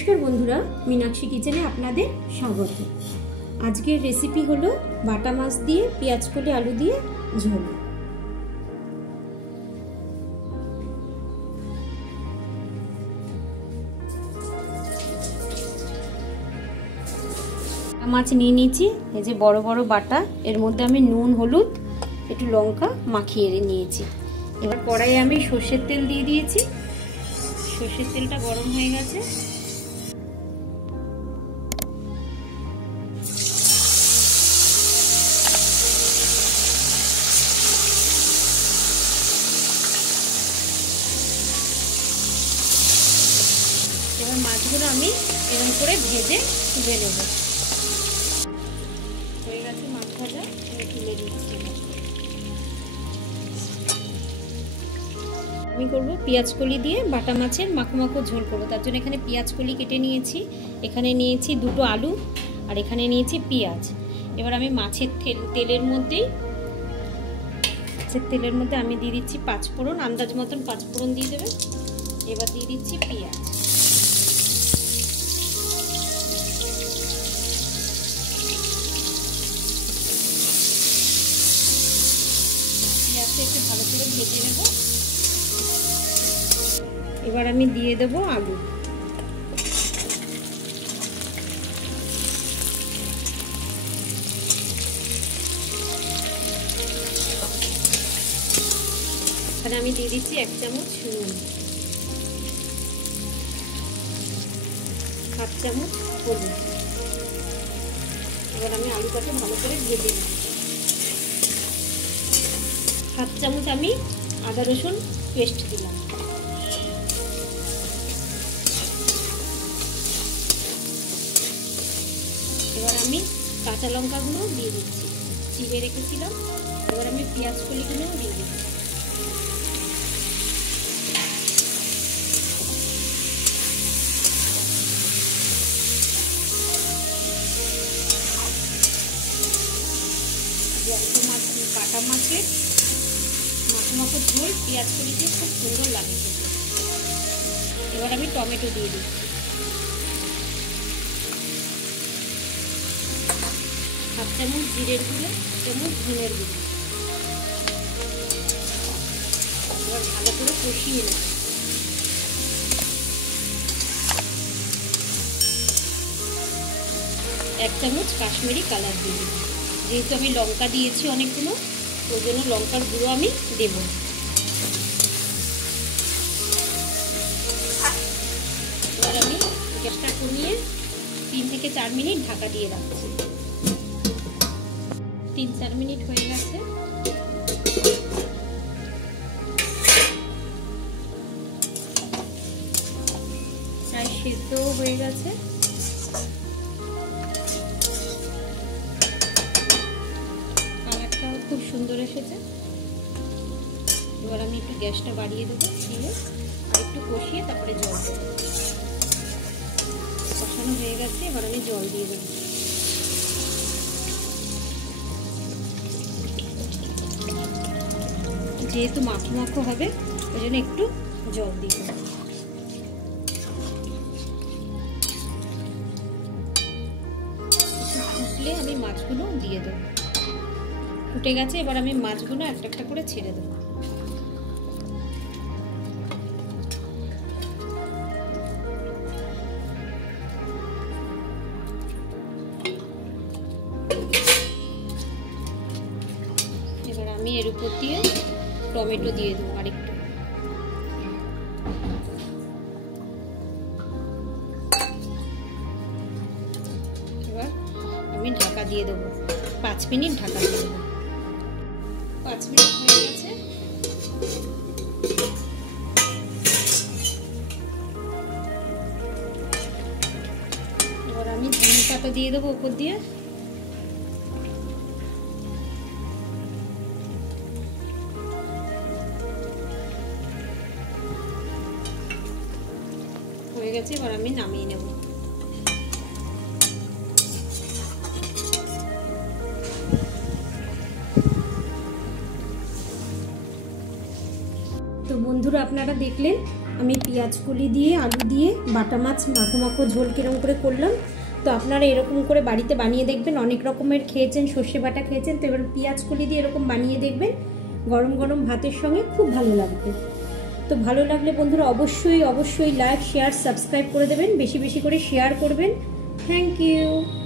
নমস্কার বন্ধুরা, মীনাক্ষী কিচেনে আপনাদের স্বাগত। আজকের রেসিপি হলো বাটা মাছ দিয়ে পেঁয়াজকলি আলু দিয়ে ঝোল। মাছ নিয়ে নিয়েছি, এই যে বড় বড় বাটা, এর মধ্যে আমি নুন হলুদ একটু লঙ্কা মাখিয়ে নিয়েছি। এবার কড়াইয়ে আমি সর্ষের তেল দিয়ে দিয়েছি। সর্ষের তেলটা গরম হয়ে গেছে। এবার মাছগুলো আমি এরকম করে ভেজে তুলে নেব। হয়ে গেছে মাছ ভাজা, আমি তুলে দিচ্ছি। আমি করবো পেঁয়াজকলি দিয়ে বাটা মাছের মাখো মাখো ঝোল করবো। তার জন্য এখানে পেঁয়াজকলি কেটে নিয়েছি, এখানে নিয়েছি দুটো আলু, আর এখানে নিয়েছি পেঁয়াজ। এবার আমি মাছের তেলের মধ্যে আমি দিয়ে দিচ্ছি পাঁচফোড়ন, আন্দাজ মতন পাঁচফোড়ন দিয়ে দেবে। এবার দিয়ে দিচ্ছি পেঁয়াজ। পেঁয়াজটা একটু ভালো করে ভেজে নেব। এবার আমি দিয়ে দেবো আলু। এখানে আমি দিয়ে দিচ্ছি 1 চামচ নুন, 1/2 চামচ হলুদ। এবার আমি আলুটাকে ভালো করে ভেজে নেব। 1/2 চামচ আমি আদা রসুন পেস্ট দিলাম। এবার আমি কাঁচা লঙ্কাগুলো দিয়ে দিচ্ছি, চিড়ে রেখেছিলাম। এবার আমি পেঁয়াজ কলিগুলো দিয়ে দিচ্ছি। কাটা মাছের মাখো মাখো ঝোল পেঁয়াজ কলি দিয়ে খুব সুন্দর লাগে খেতে। এবার আমি টমেটো দিয়ে দিচ্ছি। 1/2 চামচ জিরের গুঁড়ো, 1 চামচ ধনের গুঁড়ো। এবার ভালো করে কষিয়ে নেব। এক চামচ কাশ্মীরি কালার দিয়ে দেব। যেহেতু আমি লঙ্কা দিয়েছি অনেকগুলো, ওই জন্য লঙ্কার গুঁড়ো আমি দেব। এবার আমি গ্যাসটা কমিয়ে 3 থেকে 4 মিনিট ঢাকা দিয়ে রাখছি। 3-4 মিনিট হয়ে গেছে। প্রায় সেদ্ধ হয়ে গেছে। খুব সুন্দর এসেছে। এবার আমি একটু গ্যাসটা বাড়িয়ে দেবো, দিয়ে আর একটু কষিয়ে তারপরে জল দেবো। কষানো হয়ে গেছে, এবার আমি জল দিয়ে দেবো। যেহেতু মাখো মাখো হবে, ওই জন্য একটু জল দিয়ে দেবো। ফুটলে আমি মাছগুলো দিয়ে দেবো। ফুটে গেছে, এবার আমি মাছগুলো একটা একটা করে ছেড়ে দেবো। এবার আমি এর উপর দিয়ে টমেটো দিয়ে দেবো আরেকটু। এবার আমি ঢাকা দিয়ে দেবো, 5 মিনিট ঢাকা দিয়ে দেবো। 5 মিনিট হয়ে গেছে। এবার আমি ধনে পাতা দিয়ে দেবো উপর দিয়ে। হয়ে গেছে, এবার আমি নামিয়ে নেব। তো বন্ধুরা, আপনারা দেখলেন আমি পেঁয়াজ কলি দিয়ে আলু দিয়ে বাটা মাছ মাখো মাখো ঝোল কিরকম করে করলাম। তো আপনারা এরকম করে বাড়িতে বানিয়ে দেখবেন, অনেক রকমের খেয়েছেন, সর্ষে বাটা খেয়েছেন, তো এবার পেঁয়াজ কলি দিয়ে এরকম বানিয়ে দেখবেন, গরম গরম ভাতের সঙ্গে খুব ভালো লাগবে। তো ভালো লাগলে বন্ধুরা অবশ্যই অবশ্যই লাইক শেয়ার সাবস্ক্রাইব করে দেবেন, বেশি বেশি করে শেয়ার করবেন। Thank you.